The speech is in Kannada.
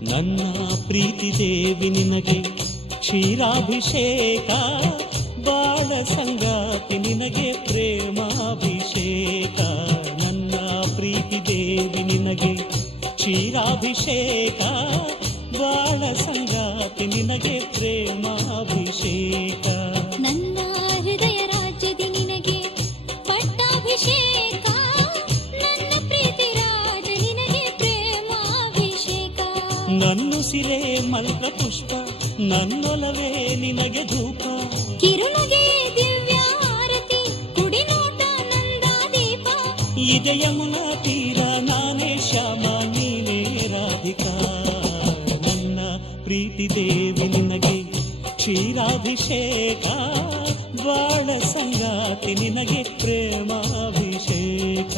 ನನ್ನ ಪ್ರೀತಿ ದೇವಿ ನಿನಗೆ ಕ್ಷೀರಾಭಿಷೇಕ, ಬಾಳ ಸಂಗಾತಿ ನಿನಗೆ ಪ್ರೇಮಾಭಿಷೇಕ. ನನ್ನ ಪ್ರೀತಿ ದೇವಿ ನಿನಗೆ ಕ್ಷೀರಾಭಿಷೇಕ, ಬಾಳ ಸಂಗಾತಿ ನಿನಗೆ ಪ್ರೇಮಾಭಿಷೇಕ. ನನ್ನ ಹೃದಯ ರಾಜ್ಯದಿ ನಿನಗೆ ಪಟ್ಟಾಭಿಷೇಕ, ನನ್ನ ಪ್ರೀತಿ ರಾಜ ನಿನಗೆ ಪ್ರೇಮಾಭಿಷೇಕ. ನನ್ನುಸಿರೇ ಮಲ್ಕ ಪುಷ್ಪ, ನನ್ನೊಲವೇ ನಿನಗೆ ಧೂಪ. ಕಿರುನಗೆ ದಿವ್ಯ ಆರತಿ, ಕುಡಿನೋಟ ನಂದಾದೀಪ. ಇದೆ ಯಮುನಾ ತೀರ, ನಾನೇ ಶ್ಯಾಮ ನೀನೇ ರಾಧಿಕಾ. ನನ್ನ ಪ್ರೀತಿ ದೇವಿ ನಿನಗೆ ಕ್ಷೀರಾಭಿಷೇಕ, ಬಾಳ ಸಂಗಾತಿ ನಿನಗೆ ಪ್ರೇಮಾಭಿಷೇಕ.